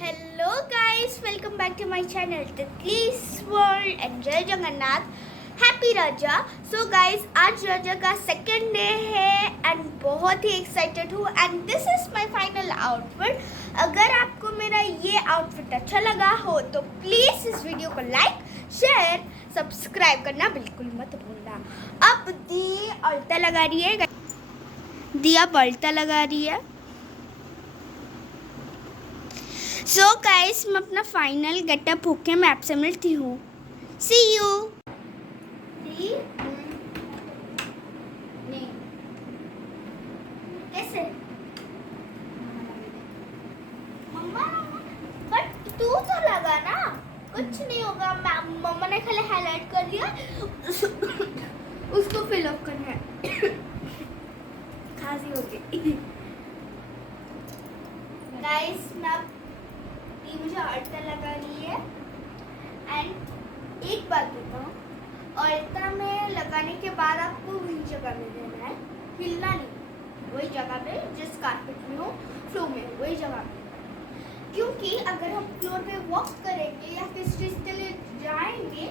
Hello guys, welcome back to my channel Titli's world and जय Jagannath. Happy Raja. So guys, आज रजा का second day है and बहुत ही एक्साइटेड हूँ and this is my final outfit. अगर आपको मेरा ये आउटफिट अच्छा लगा हो तो प्लीज़ इस वीडियो को लाइक शेयर सब्सक्राइब करना बिल्कुल मत भूलना। अब दी अल्ता लगा रही है, दिया बल्टा लगा रही है। सो गाइस, मैं अपना फाइनल गेटअप होके मैं आपसे मिलती हूँ। सी यू। कैसे मम्मा? बट तू तो लगा ना, कुछ नहीं होगा। मम्मा ने खाली हाईलाइट कर दिया, उसको फिल अप करना है। खांसी हो गई गाइस। ये मुझे अल्ता लगा रही है एंड एक बात बताऊँ, अल्ता में लगाने के बाद आपको वही जगह में रहना है, हिलना नहीं। वही जगह पे जिस कारपेट में हो, फ्लोर में वही जगह पे। क्योंकि अगर हम फ्लोर पे वॉक करेंगे या किस चीज़ के लिए जाएंगे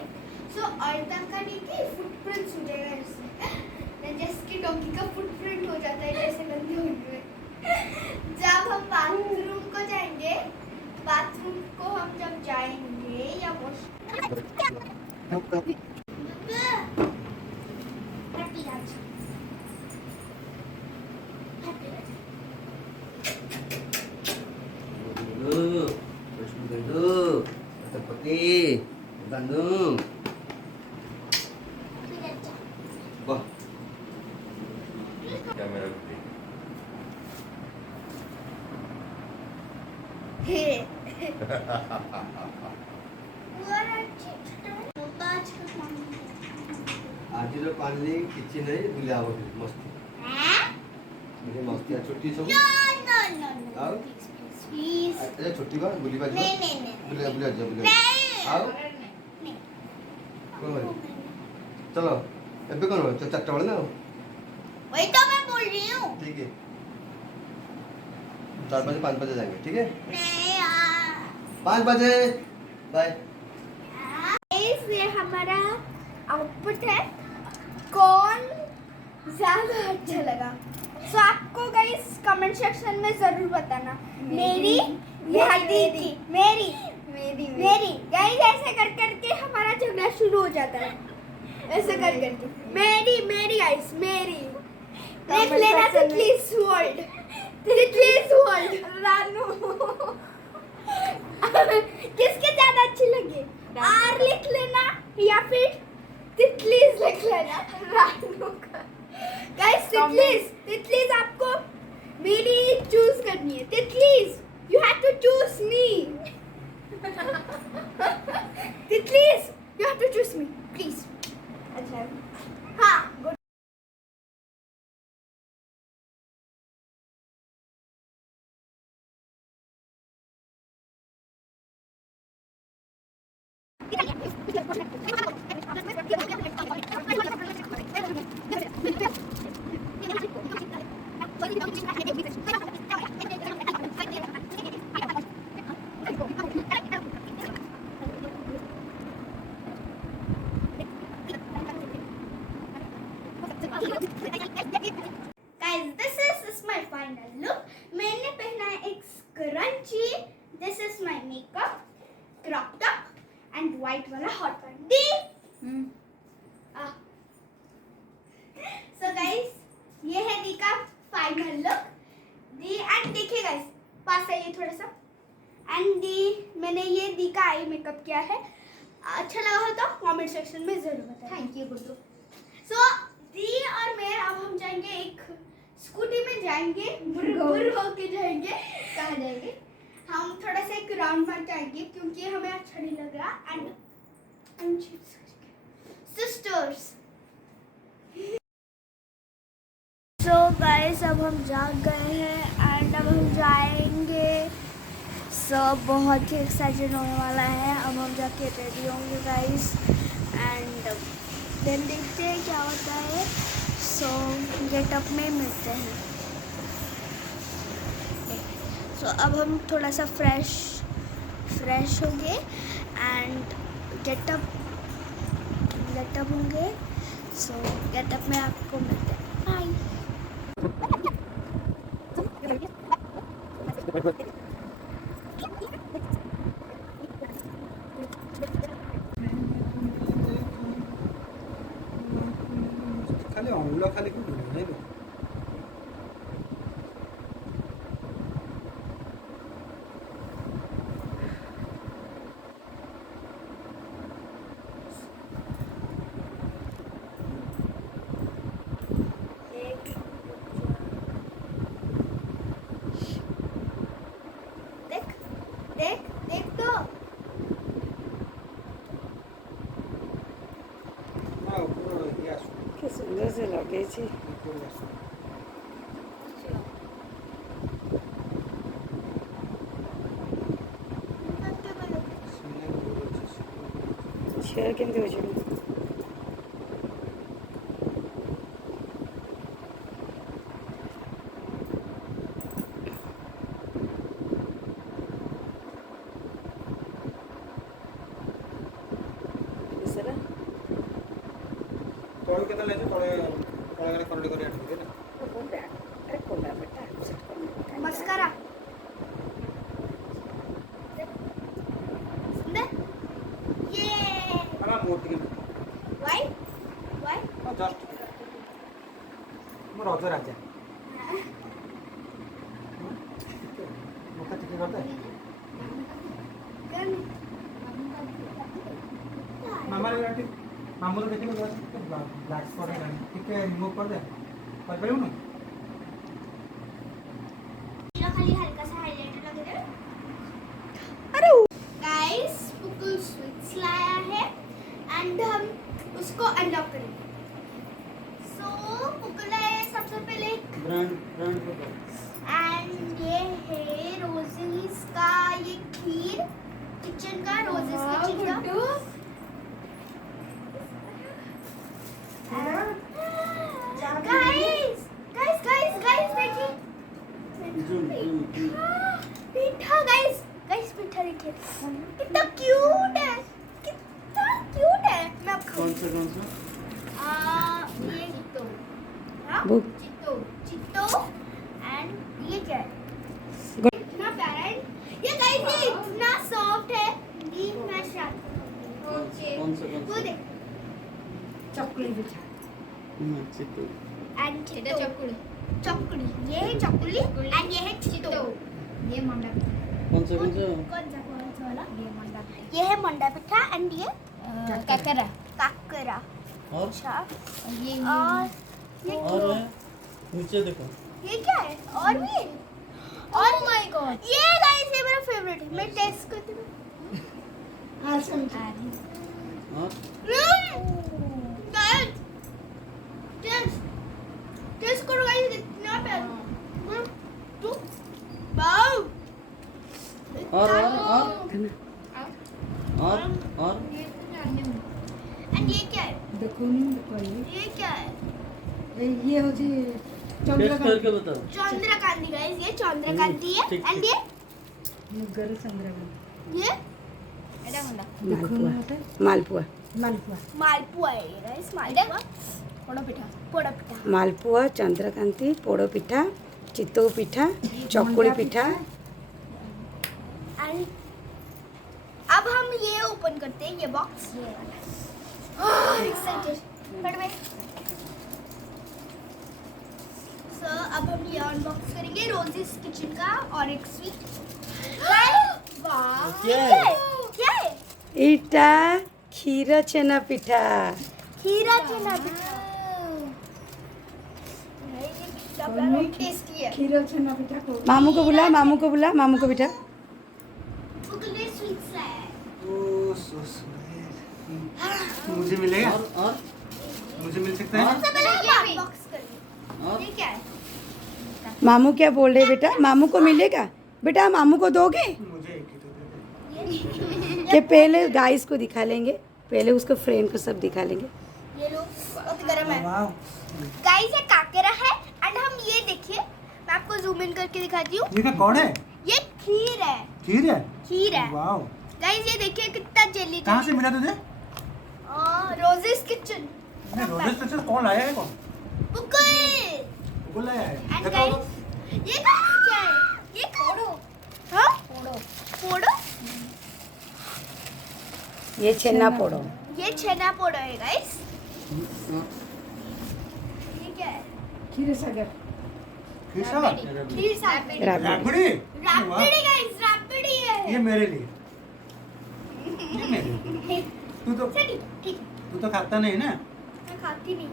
तो अल्ता का नीचे फुटप्रिंट्स हो जाएगा, जैसे कि डॉगी का फुटप्रिंट हो जाता है जैसे गंदे हुए। जब हम बाथरूम को जाएंगे, बाथरूम को हम जब जाएंगे या आज पानी किसी नहीं बुला मस्ती मस्ती छुट्टी सब छुट्टी बा बुली बा बुला बुला जा बुला आओ चलो एबे कौन हो 4टा वाले ना वही तो मैं बोल रही हूँ। ठीक है 4 बजे 5 बजे जाएंगे, ठीक है? नहीं यार, 5 बजे बाय। ये हमारा आउटपुट है। कौन ज्यादा अच्छा लगा सो आपको गाइस कमेंट सेक्शन में जरूर बताना। मेरी या दीदी? मेरी मेरी मेरी गाइस, ऐसे कर करके हमारा झगड़ा शुरू हो जाता है। ऐसे कर करके मेरी मेरी गाइस मेरी। देख लेना तितलीज वर्ल्ड, तितलीज वर्ल्ड रानू। किसके ज्यादा अच्छी लगी? आर लिख लेना या फिर तितलीज लिख लेना रानू का। गाइस तितलीज आपको मेरी चूज करनी है। Titlis you have to choose me. Titlis you have to choose me please. अच्छा हाँ good. Guys, this is my final look. मैंने पहना है एक scrunchie. This is my makeup, crop top and white वाला hot pant. दी So guys, ये है दी का फाइनल लुक। दी एंड देखिए गाइस, पास आइए थोड़ा सा। एंड दी मैंने ये दी का आई मेकअप किया है। अच्छा लगा हो तो कमेंट सेक्शन में जरूर बताएं। Thank you Guddu. सो दी और मैं अब हम जाएंगे, एक स्कूटी में जाएंगे, बुर होके जाएंगे। कहाँ जाएंगे? हम थोड़ा सा एक राउंड मार के आएंगे क्योंकि हमें अच्छा नहीं लग रहा। And sisters. सो गाइस, अब हम जाग गए हैं एंड अब हम जाएंगे। सब बहुत ही एक्साइटेड होने वाला है। अब हम जाके रेडी होंगे गाइस एंड देन देखते हैं क्या होता है। सो गेटअप में मिलते हैं। सो अब हम थोड़ा सा फ्रेश फ्रेश होंगे एंड गेटअप होंगे। सो गेटअप में आपको मिलते हैं। बाय। खाली अम्ल खाली को नहीं लो देख देख देख तो ना ऊपर ये आसो के सुंदर से लगे छी। ऊपर आसो सुने बोलो छेयर केमती होची सरा तोड़ के तो ले जा तोड़े तोड़े करडी करी आठ ना अरे कोला बेटा सेट कर मस्करा सुंदर ये हमारा मोटी के वाई वाई जस्ट मोर अजर राजा मत ठीक करते गन मामा रे राटी मामू रे देखिलो ब्लैक स्पॉट है ठीक है रिमूव कर दे कर पाइयो ना खाली हल्का सा हाइलाइटर लगा दे। अरे गाइस पुकुल स्वीट्स लाया है एंड हम उसको अनलॉक करेंगे। सो पुकुल लाया है सबसे पहले ब्रांड को एंड ये है रोजेस का ये खीर किचन का रोजेस किचन का गाइस गाइस गाइस गाइस देखिए पीठा गाइस गाइस पीठा देखिए कितना क्यूट है मैं अब कौन सा ये चित्तो हाँ बुक। चित्तो एंड ये क्या है इतना प्यारा है ये गाइस ये इतना सॉफ्ट है ये मैं शायद कौन सा वो देख चकली बिछा चित्तू एंड चित्तो चकुली ये है चकुली एंड ये है चित्तो ये मंडा कौन सा कौन सा वाला ये मंडा ये है मंडा पिठा एंड ये काकरा काकरा और अच्छा ये और ये और है नीचे देखो ये क्या है और भी है और माय गॉड ये गाइस ये मेरा फेवरेट है मैं टेस्ट करती हूँ और गाइस टेस्ट करो गाइस इतना प्यारा तू वाओ और एंड ये क्या है देखो नहीं देखो ये क्या है ये हो जी टेस्ट करके बताओ चंद्रकांती गाइस ये चंद्रकांती है ठीक, एंड ये मुगर चंद्रकांत ये एडा मंडा मालपुआ मालपुआ है ये guys malpua Poda pitha malpua चंद्रकांती पोड़ो pitha चितौ pitha चकुली pitha and अब हम ये ओपन करते हैं ये बॉक्स ये वाला एक्साइटेड फट में सो अब हम ये अनबॉक्स करेंगे रोजेस किचन का और एक स्वीट वाह क्या है? क्या है इटा खीर छेना पिठा खीरा चना पिठा ये टेस्टी है खीर छेना पिठा को मामू को बुला मामू को बिठा उगले स्वीट्स है ओ मुझे मिलेगा और मुझे मिल सकता है सबसे पहले हम अनबॉक्स करेंगे और ये क्या है मामू क्या बोल रहे बेटा मामू को मिलेगा बेटा मामू को दोगे मुझे एक ही तो दे दे कि पहले गाइस को दिखा लेंगे पहले उसको फ्रेंड को सब दिखा लेंगे ये लो बहुत गर्म है वाह गाइस ये काकेरा है एंड हम ये देखिए मैं आपको जूम इन करके दिखाती हूँ ये क्या कौन है ये खीर है खीर है खीर है वाह गाइस ये देखिए कितना जेली कहाँ से मिला तुझे? रोजेस किचन रोजेस किचन कौन लाया है? कौन बुकुल लाया है? एंड दिखाओ तो। गाइस ये क्या है? ये पोड़ो। हाँ पोड़ो ये छेना पोड़ो। ये छेना पोड़ो है गाइस। ये क्या है? खीर सागर। खीर सागर? खीर सागर राबड़ी? राबड़ी गाइस राबड़ी है। ये मेरे लिए। ये मेरे लिए। ठीक है तू तो खाता नहीं ना? मैं खाती नहीं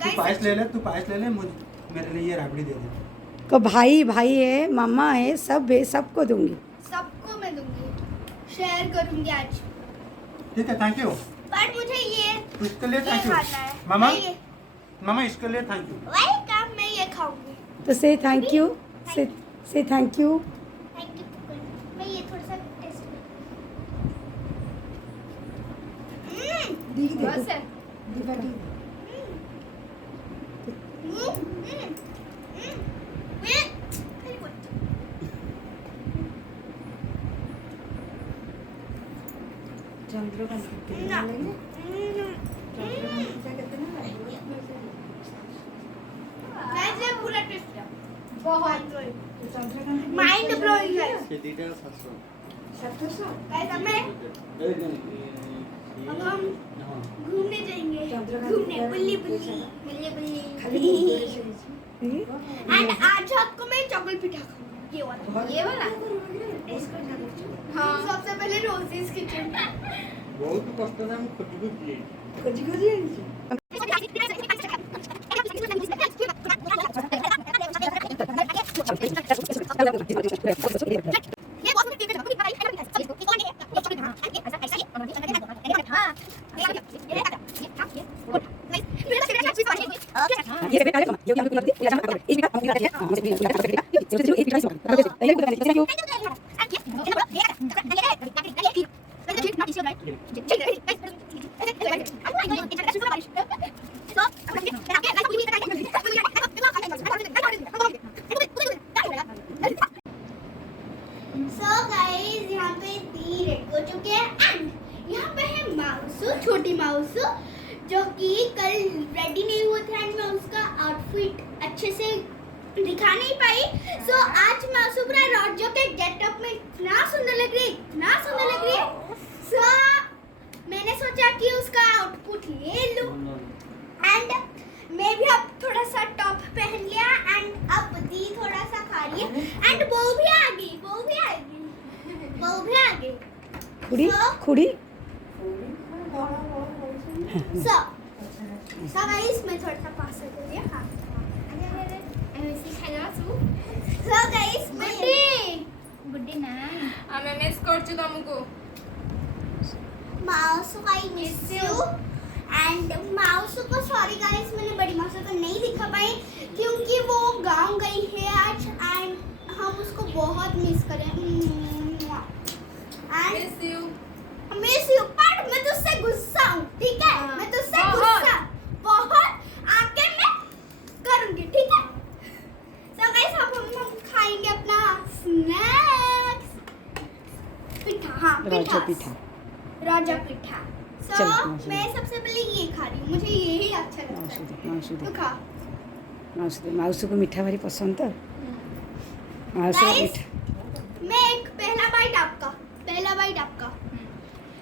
तू पायस ले ले, तू पायस ले ले, मुझे मेरे लिए ये राबड़ी दे दे। को भाई भाई है, मामा है, सब है, सबको दूंगी। सबको मैं दूंगी, शेयर करूंगी आज। ठीक है, थैंक यू। बट मुझे ये इसके लिए ये थैंक यू। खाना है। मामा मैं ये मामा इसके लिए थैंक यू। वेलकम, मैं ये खाऊंगी। तो say thank you, say thank you. Thank you Pukul. मैं ये थोड़ा सा टेस्ट बस है। Very good. गाइस पूरा टेस्ट है बहुत माइंड ब्लोइंग है गाइस। अब हम घूमने जाएंगे, घूमने बुल्ली बुल्ली बुल्ली बुल्ली। एंड आज आपको मैं चॉकलेट पिठा खाऊंगी, ये वाला हाँ। सबसे पहले रोजेस किचन। बहुत कष्ट ना मैं खोजी So guys, यहाँ पे 3 रेड हो चुके हैं एंड यहाँ पे है माउसू, छोटी माउसू जो कि कल रेडी नहीं हुए थे एंड मैं उसका आउटफिट अच्छे से दिखा नहीं पाई। सो आज माउसू पूरा रॉजो के गेटअप में इतना सुंदर लग रही है, इतना सुंदर लग रही है। सो मैंने सोचा कि उसका आउटपुट ले लूं एंड मैं भी अब थोड़ा सा टॉप पहन लिया एंड अब दी थोड़ा सा खा रही है एंड वो भी आ गई। खुड़ी खुड़ी। So guys, मैं थोड़ा सा पास कर दिया। हाँ So guys, गुड्डी ना ଆମେ ମିସ୍ କରୁଛୁ ତମକୁ। माउसू आई मिस यू एंड माउसू को सॉरी गाइस, मैंने बड़ी माउसू को नहीं दिखा पाई क्योंकि वो गांव गई है आज एंड हम उसको बहुत मिस करें एंड मिस यू। पर मैं तुझसे गुस्सा हूँ, ठीक है? मैं तुझसे गुस्सा बहुत आके मैं करूँगी, ठीक है? So guys, अब हम खाएंगे अपना स्नैक्स पिठा। हाँ राजा पिठा। राजा पिठा। So चलो, मैं सबसे पहले ये खा रही हूँ, मुझे यही अच्छा लगता है। तो खा माउसू को मीठा भारी पसंद तो माउसू को Guys, मीठा। मैं एक पहला बाइट आपका।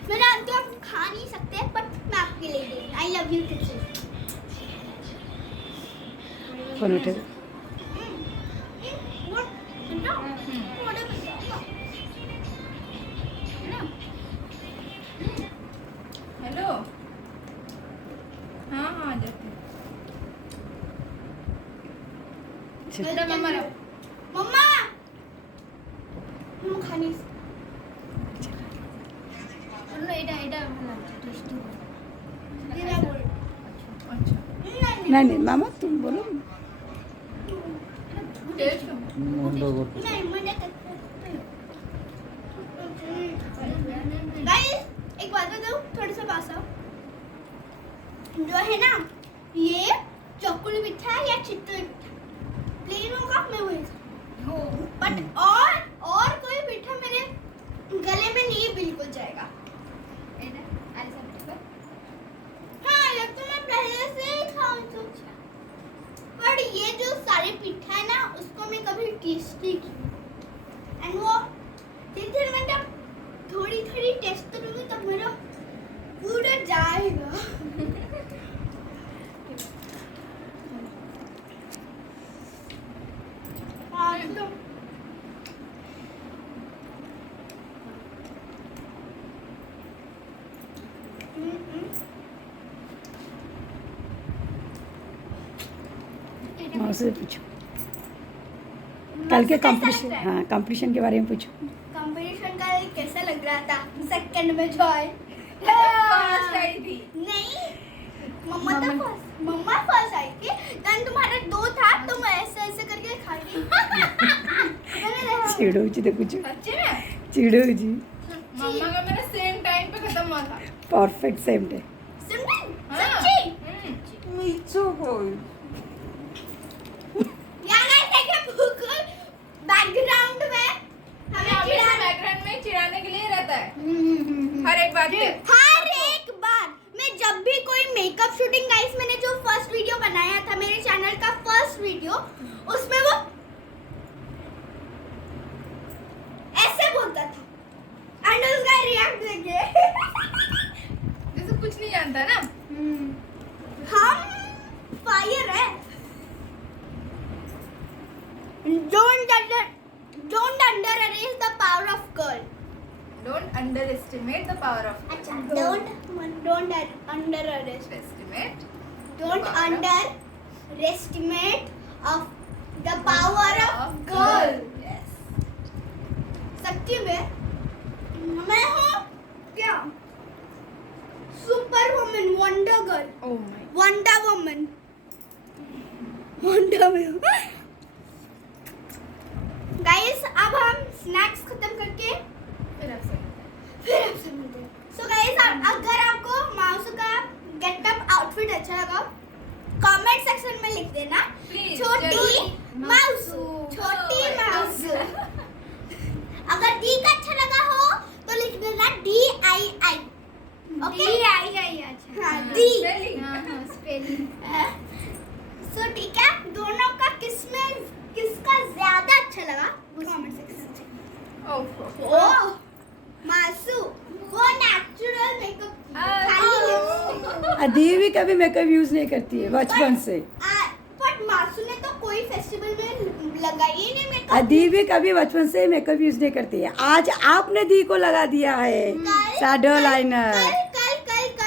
मैं जानती हूँ आप खा नहीं सकते बट मैं आपके लिए दे रही हूँ। I love you kitchen. Phone उठे। हेलो हाँ हाँ देखते मेरा मम्मा मम्मा हम खाने এটা ভালো লাগছে টেস্টি। तेरा बोल। अच्छा नहीं मामा तुम बोलो। टेस्ट नहीं मुझे गाइस एक बात बताऊं, थोड़ा सा पास आओ। जो है ना ये चॉकलेट पिठा है या चित्तू प्लेन होगा मैं वही बट और कोई पिठा मेरे गले में नहीं ही बिल्कुल जाएगा। हाँ, ये तो मैं पहले से ही खाऊं तो पर ये जो सारे पिठा है ना उसको मैं कभी टेस्टी की एंड वो धीरे मैं जब थोड़ी थोड़ी टेस्ट करूंगी तब मेरा पूरा जाएगा। हाँ, तो मौसी से पूछो कल के कंपटीशन, हाँ कंपटीशन के बारे में पूछो। कंपटीशन का कैसा लग रहा था? सेकंड में जॉय फर्स्ट आई थी। नहीं, मम्मा फर्स्ट आई थी। देन तुम्हारा 2 था, तुम ऐसे ऐसे करके खा रही। चिड़ो जी तो पूछो, सच्ची में चिड़ो जी मम्मा का मेरा सेम टाइम पे खत्म हुआ था। Perfect same day. हाँ। सच्ची? मिचो बोल यार देखिए बिल्कुल बैकग्राउंड में हमें हमेशा बैकग्राउंड में चिढ़ाने के लिए रहता है हर एक बात पे। हर एक बार मैं जब भी कोई मेकअप शूटिंग गाइस, मैंने जो फर्स्ट वीडियो बनाया था मेरे चैनल का फर्स्ट वीडियो, उसमें वो ऐसे बोलता था एंड उसका रिएक्ट देखिए। जैसे कुछ नहीं जानता ना। हम फायर है। Don't underestimate the power of girl. Don't underestimate the power of अच्छा, don't underestimate. estimate. Don't Power of- underestimate of the power of girl. Yes. सच्ची में मैं हूँ क्या? Super woman, wonder girl, Oh my. Wonder woman, wonder woman. Guys अब हम snacks खत्म करके फिर आपसे मिलते हैं। फिर आपसे मिलते हैं। सो गाइस अगर आपको माउस का गेटअप आउटफिट अच्छा लगा कमेंट सेक्शन में लिख देना Please, छोटी जरूर। माउस, छोटी माउस। अगर डी का अच्छा लगा हो तो लिख देना DII। ओके DII अच्छा। हाँ डी। Spelling. हाँ स्पेलिंग। सो ठीक है, दोनों का किसका ज्यादा अच्छा लगा कमेंट सेक्शन में। Oh. ओह मासू वो नेचुरल मेकअप खाली लिपस्टिक। अदी भी कभी मेकअप यूज नहीं करती है बचपन से। पर मासू ने तो कोई फेस्टिवल में लगाई ही नहीं मेकअप। अदी भी कभी बचपन से मेकअप यूज नहीं करती है। आज आपने दी को लगा दिया है शैडो लाइनर।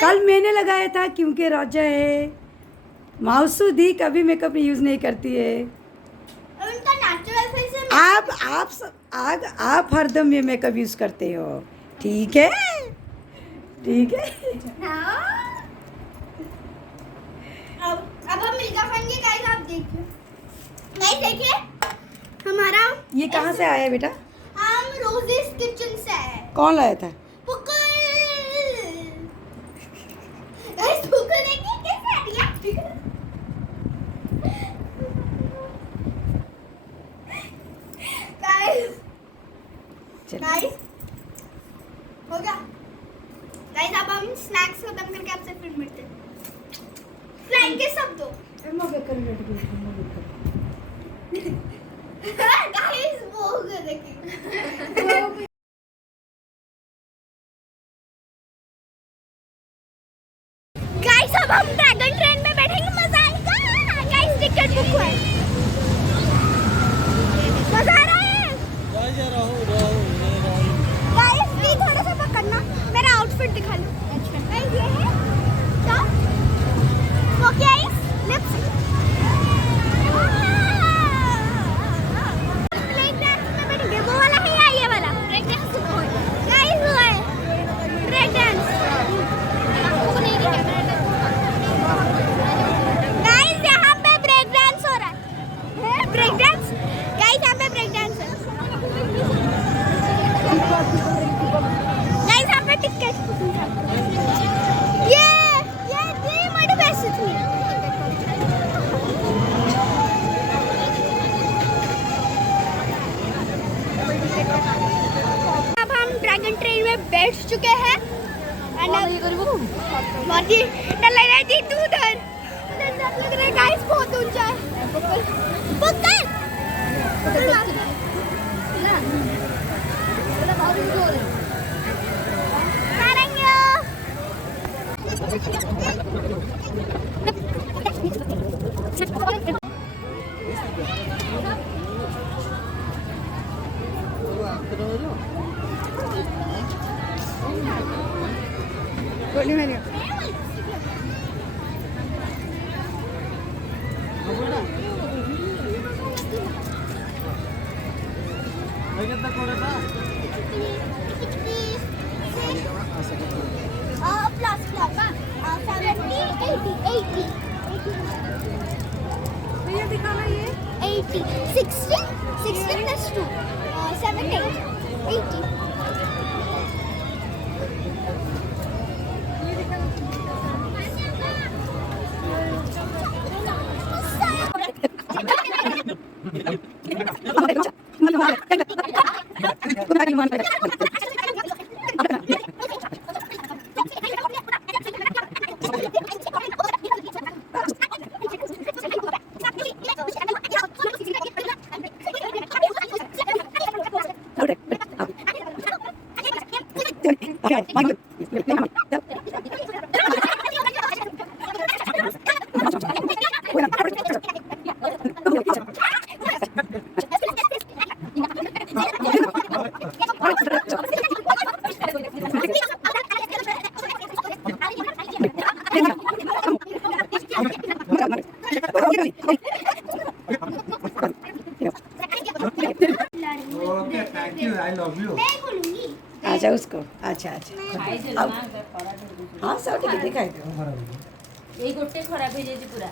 कल मैंने लगाया था क्योंकि रोजा है। माउसू दी कभी मेकअप यूज नहीं करती है। उनका नेचुरल फेस है। आप हरदम ये मेकअप यूज करते हो। ठीक है ठीक है। हाँ। अब हम मिल्का खाएंगे गाइस, आप देखिए। गाइस देखिए हमारा ये कहाँ से आया बेटा? हम रोजेस किचन से है। कौन लाया था? पुकुल। गाइस पुकुल देखिए कैसे आ रही है। गाइस चलो। गाइस हो गया। गाइस अब हम स्नैक्स खत्म करके आपसे फिर मिलते हैं। फ्लाइंग के सब दो। गाइस वो हो गया देखिए। गाइस अब हम ड्रैगन ट्रेन में बैठेंगे, मजा आएगा। गाइस टिकट बुक हुआ है। मजा आ रहा है। गाइस ये थोड़ा सा पकड़ना, मेरा आउटफिट दिखा लो। अच्छा गाइस ये है क्या? वो क्या है? लिपस्टिक। ब्रेक डांस में बैठेंगे, वो वाला है या ये वाला? ब्रेक डांस गाइस वो है ब्रेक डांस। आपको नहीं दिखा ब्रेक डांस। बैठ चुके हैं एंड अब ये करूँ मर्जी डर लग रहा है जी तू उधर लग रहा है गाइस बहुत ऊंचा है पकड़ plus 70, 80 16 plus 2 7 8 80 okay thank you I love you मैं बोलूंगी अच्छा उसको अच्छा अच्छा अब हाँ सब ठीक दिखाई दो এই গোটে খরাপ হয়ে যাইছে পুরা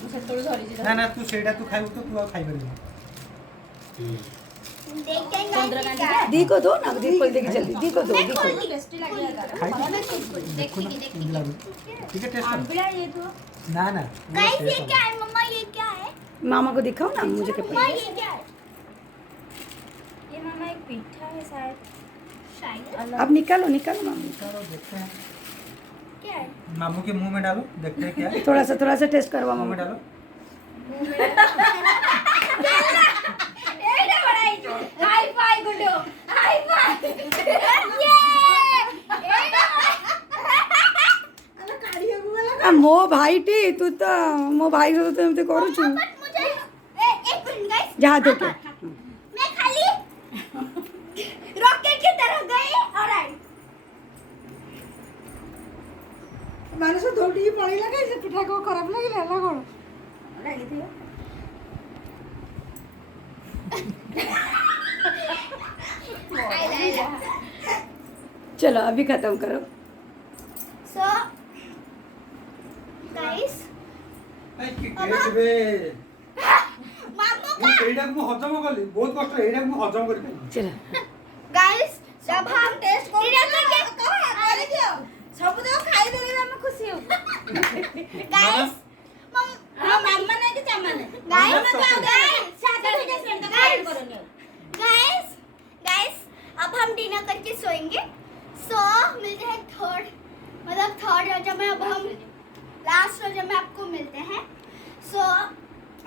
মু সেতಳು ধরিছি না না তু সেইটা তু খাইবু তো তু আর খাই পারিবি देखते हैं चंद्रकांत क्या है। दी को दो ना दी खोल देगी जल्दी दी को दो दी को टेस्टी लागेगा खाई देखो देखो ना मुझे लागू ठीक है टेस्ट कर आंबला ये तो ना ना गाइस ये क्या है मम्मा ये क्या है मामा को दिखाओ ना मुझे क्या मम्मा पता ये क्या है ये मामा एक पीठा है शायद शायद अब निकालो निकालो मामा चलो देखते हैं क्या है मामू के मुंह में डालो देखते हैं क्या है थोड़ा सा टेस्ट करवा मुंह में मामा डालो এইটা বড়াই হাই ফাই গুডো হাই ফাই मो भाई टी तू तो मो भाई को तो एमती करू छु बट मुझे एक मिनट गाइस जहाँ दो के मैं खाली रॉकेट की तरह गई और आई माने से थोड़ी पानी लगा इसे पिठा को खराब लगे ना कोन चलो अभी खत्म करो सो गाइस এই কি টেস্ট বে मामू ମୁଁ ସେଇଟାକୁ ମୁଁ ହଜମ କଲି ବହୁତ କଷ୍ଟ ଏଇଟାକୁ ମୁଁ ହଜମ କରିପାରିଲି चलो गाइस जब हम टेस्ट करके सब तो खाई देले हम खुशी हो गाइस हां मामा ने कि चम्मा ने गाइस गाइस गाइस गाइस अब हम डिनर करके सोएंगे सो मिलते हैं थर्ड रोजा में अब हम लास्ट रोजा में आपको मिलते हैं सो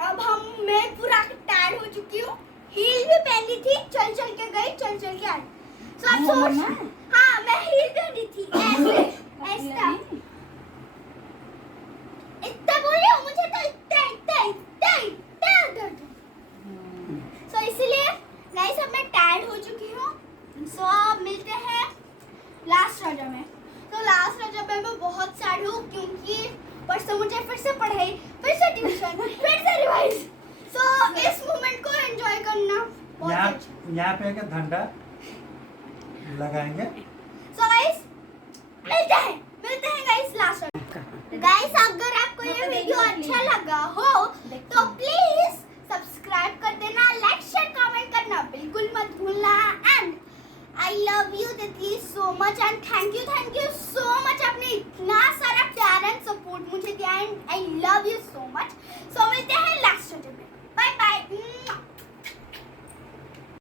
अब मैं पूरा टायर्ड हो चुकी हूँ हील भी पहनी थी चल चल के गई चल चल के आई सो अब सोच हाँ मैं हील पहनी थी ऐसे ऐसा इतना बोले हो मुझे तो इतना दर्द सो इसलिए गाइस अब मैं टायर्ड हो चुकी हूँ सो अब मिलते हैं लास्ट रोजा में तो लास्ट रोजा में मैं बहुत सैड हूँ क्योंकि परसों मुझे फिर से पढ़ाई फिर से ट्यूशन फिर से रिवाइज सो इस मोमेंट को एंजॉय करना बहुत यहाँ अच्छा यहाँ पे एक झंडा लगाएंगे सो गाइस मिलते हैं गाइस लास्ट गाइस अगर आपको ये वीडियो अच्छा लगा हो तो प्लीज सब्सक्राइब कर देना लाइक शेयर कमेंट करना बिल्कुल मत भूलना एंड आई लव यू तितली so much and thank you so much आपने इतना सारा प्यार एंड सपोर्ट मुझे दिया and I love you so much so मिलते हैं लास्ट वीडियो में बाय बाय